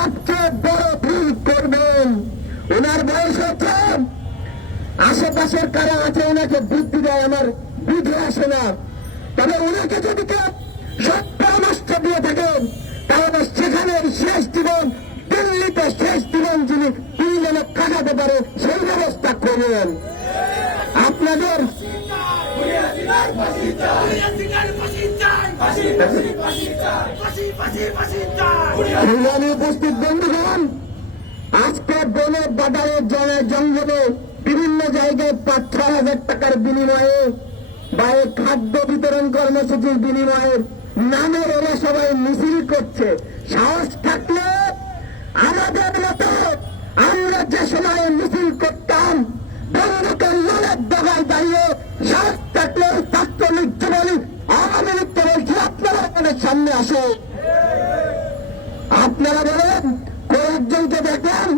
সবচেয়ে বড় ভুল করবেন। ওনার বয়স হচ্ছে, আশেপাশের কারা আছে ওনাকে বুদ্ধি দেয়, আমার বুঝে আসে না। তবে ওনাকে যদি কেউ সব পরামর্শ দিয়ে থাকেন তাহলে সেখানের শেষ জীবন, দিল্লিতে শেষ জীবন যিনি তিনি যেন কাটাতে পারে সেই ব্যবস্থা করবেন। আপনাদের উপস্থিত বন্ধুগণ, আজকে বনে বাজারে জঙ্গলে বিভিন্ন জায়গায় ৫-৬ হাজার টাকার বিনিময়ে বা খাদ্য বিতরণ কর্মসূচির বিনিময়ে নামের এরা সবাই মিছিল করছে। সাহস থাকলে আমাদের মতো আমরা যে সময় মিছিল করতাম বন্ধুকের লালের দগায় দাঁড়িয়ে, সাহস থাকলে ছাত্রলীগ যুবলীগ আওয়ামী লীগকে বলছি আপনারা আমাদের সামনে আসো। আপনারা বলেন কয়েকজনকে দেখেন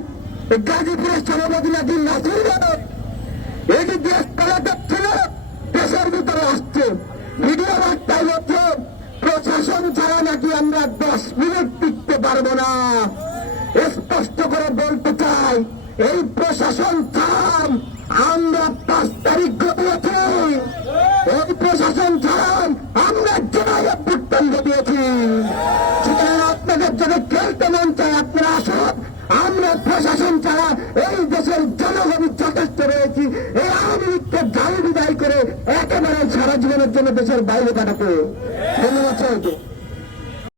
গাজীপুরের সভাপতি নাকি নাসির এটি দেশ পালা ছিল, দেশের ভিতরে আসছে ভিডিও বার্তায় হচ্ছে প্রশাসন ছাড়া নাকি আমরা 10 মিনিট টিকতে পারবো না। স্পষ্ট করে বলতে চাই, এই প্রশাসন ছাড়া আমরা 5 তারিখ ঘটিয়েছি, এই প্রশাসন ছাড়া আমরা জেনায় অভ্যুত্থান ঘটিয়েছি। সুতরাং আপনাদের যদি খেলতে মন চায় আপনারা আসুন। আমরা প্রশাসন ছাড়া এই দেশের জনগণ যথেষ্ট রয়েছি। এই আওয়ামী লীগকে জাল বিদায় করে একেবারে সারা জীবনের জন্য দেশের বাইরে কাটাতে। ধন্যবাদ।